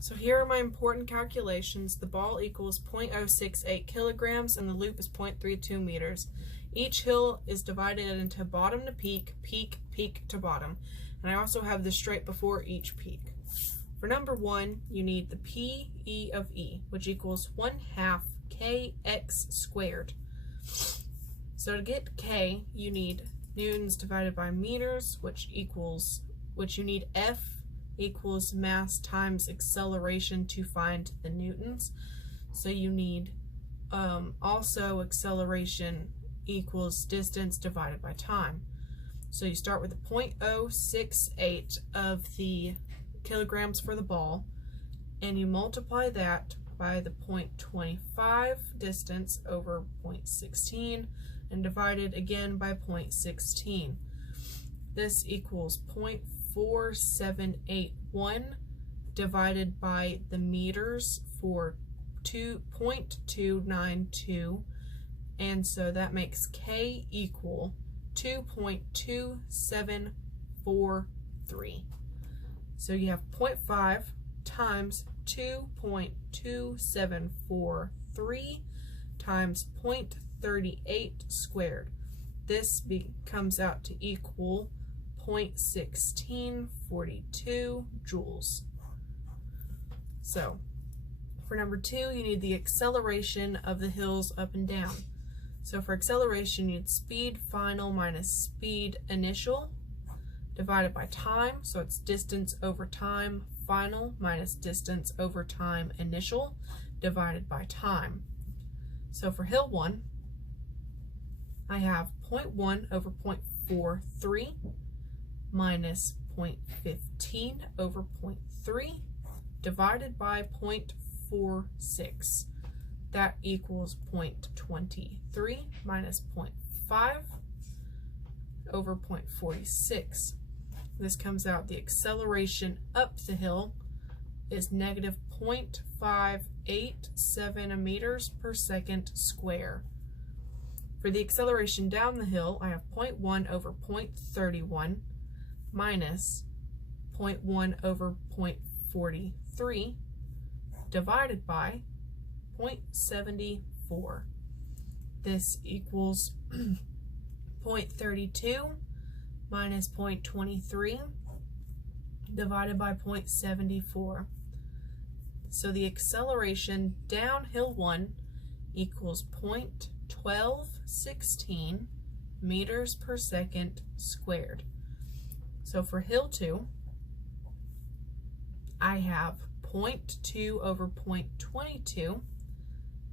So here are my important calculations. The ball equals 0.068 kilograms and the loop is 0.32 meters. Each hill is divided into bottom to peak, peak, peak to bottom. And I also have this straight before each peak. For number 1, you need the PE of E, which equals 1/2 kx squared. So to get K, you need newtons divided by meters, which you need F equals mass times acceleration to find the newtons. So you need also acceleration equals distance divided by time. So you start with the 0.068 of the kilograms for the ball, and you multiply that by the 0.25 distance over 0.16 and divided again by 0.16. This equals 0.4781 divided by the meters for 0.292, and so that makes K equal 2.2743. So you have 0.5 times 2.2743 times 0.38 squared. This comes out to equal 0.1642 joules. So for number 2, you need the acceleration of the hills up and down. So for acceleration, you need speed final minus speed initial divided by time. So it's distance over time final minus distance over time initial divided by time. So for hill 1, I have 0.1 over 0.43 minus 0.15 over 0.3 divided by 0.46. That equals 0.23 minus 0.5 over 0.46. This comes out the acceleration up the hill is negative 0.587 meters per second square. For the acceleration down the hill, I have 0.1 over 0.31 minus 0.1 over 0.43 divided by 0.74. This equals 0.32 minus 0.23 divided by 0.74. So the acceleration down hill 1 equals 0.1216 meters per second squared. So for hill 2, I have 0.2 over 0.22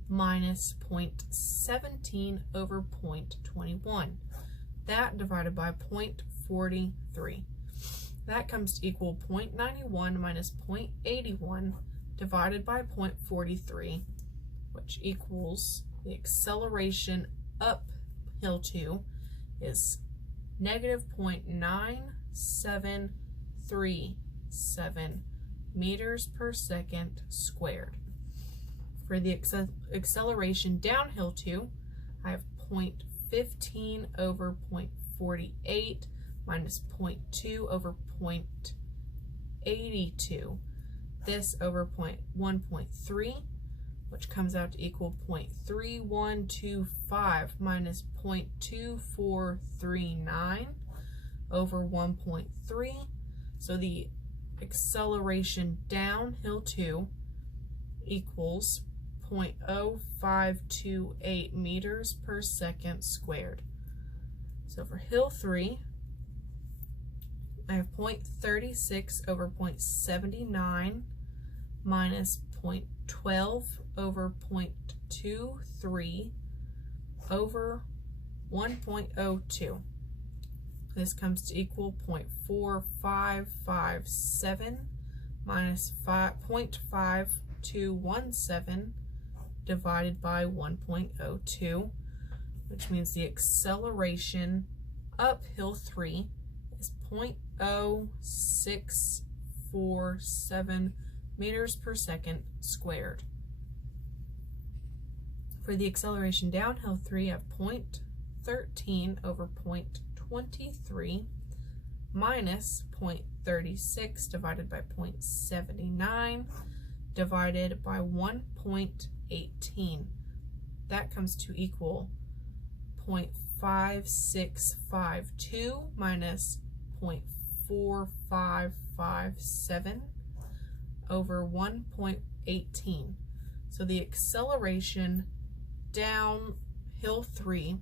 minus 0.17 over 0.21. That divided by 0.43. That comes to equal 0.91 minus 0.81 divided by 0.43, which equals the acceleration up hill 2 is negative 0.9737 meters per second squared. For the acceleration downhill 2, I have 0.15 over 0.48 minus 0.2 over 0.82. This over 1.3, which comes out to equal 0.3125 minus 0.2439 over 1.3. So the acceleration downhill 2 equals 0.0528 meters per second squared. So for hill 3, I have 0.36 over 0.79 minus 0.12 over 0.23 over 1.02. This comes to equal 0.4557 minus 0.5217 divided by 1.02, which means the acceleration up hill 3 is 0.0647 meters per second squared. For the acceleration downhill 3, I have 0.13 over 0.23 minus 0.36 divided by 0.79 divided by 1.18. That comes to equal 0.5652 minus 0.4557 over 1.18. So the acceleration downhill 3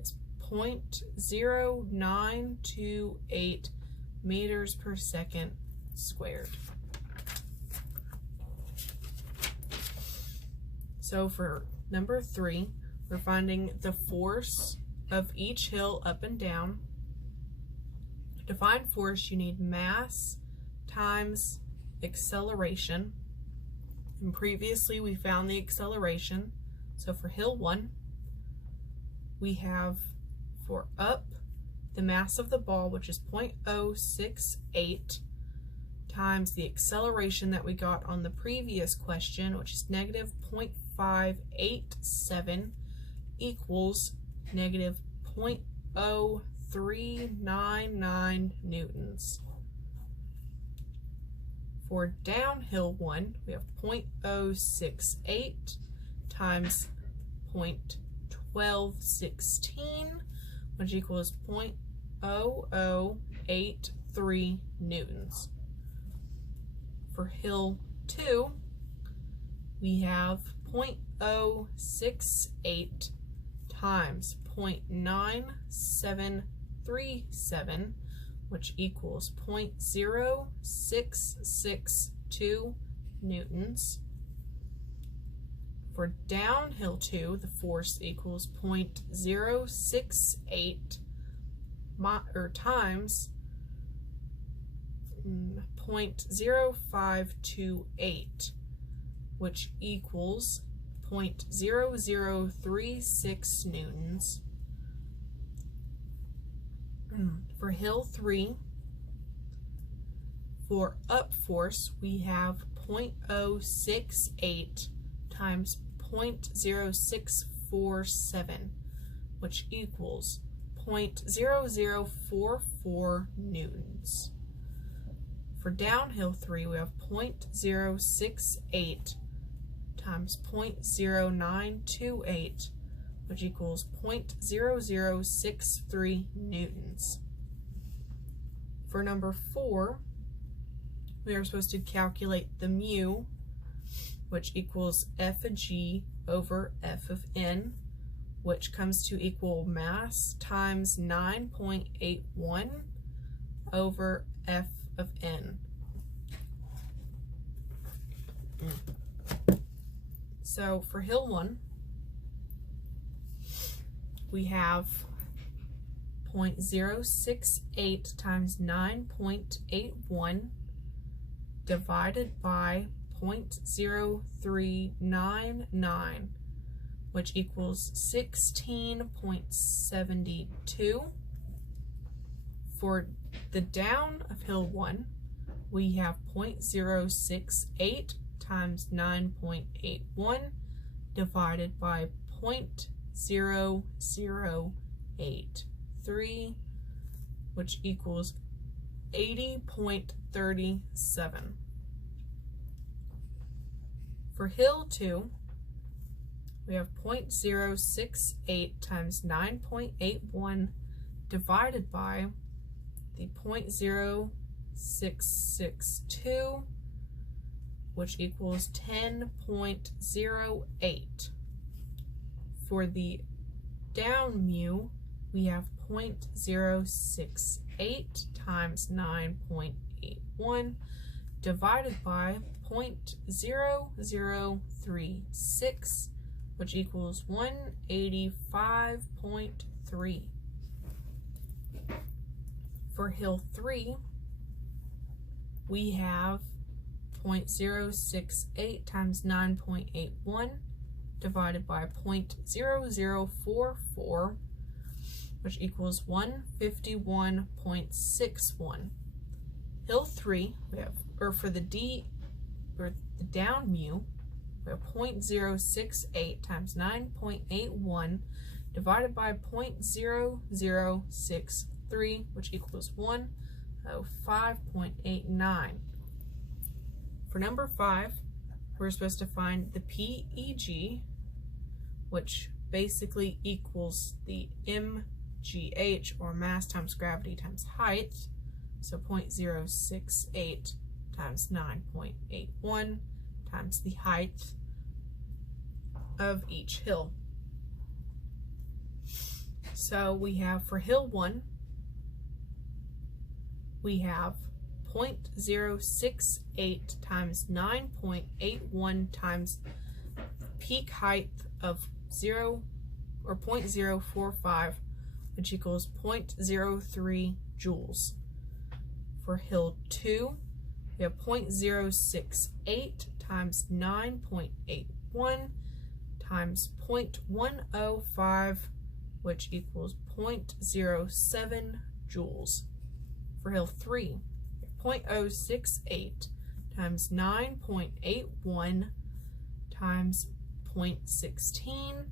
is 0.0928 meters per second squared. So for number 3, we're finding the force of each hill up and down. To find force, you need mass times acceleration. And previously we found the acceleration. So for hill 1, we have for up the mass of the ball, which is 0.068, times the acceleration that we got on the previous question, which is negative 0.587, equals negative 0.0399 newtons. For downhill 1, we have 0.068 times 0.1216, which equals 0.0083 newtons. For hill 2, we have 0.068 times 0.9737, which equals 0.0662 newtons. For downhill 2, the force equals 0.068 times 0.0528, which equals 0.0036 newtons. For hill 3, for up force, we have 0.068 times 0.0647, which equals 0.0044 newtons. For downhill 3, we have 0.068 times 0.0928, which equals 0.0063 newtons. For number 4, we are supposed to calculate the mu, which equals F of G over F of N, which comes to equal mass times 9.81 over F of N. So for hill 1, we have 0.068 times 9.81 divided by 0.0399, which equals 16.72. For the down of hill 1, we have 0.068 times 9.81 divided by 0.0083, which equals 80.37. For hill 2, we have 0.068 times 9.81 divided by the 0.0662, which equals 10.08. For the down mu, we have 0.068 times 9.81 divided by 0.0036, which equals 185.3. For hill 3, we have 0.068 times 9.81 divided by 0.0044, which equals 151.61. Hill 3, we have, or for the down mu, we have 0.068 times 9.81 divided by 0.0063, which equals 105.89. For number 5, we're supposed to find the PEG, which basically equals the MGH, or mass times gravity times height. So 0.068 times 9.81 times the height of each hill. So we have for hill 1, we have 0.068 times 9.81 times peak height of 0.045, which equals 0.03 joules. For hill 2, we have 0.068 times 9.81 times 0.105, which equals 0.07 joules. For hill 3, 0.068 times 9.81 times 0.16,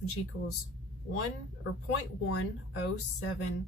which equals 0.107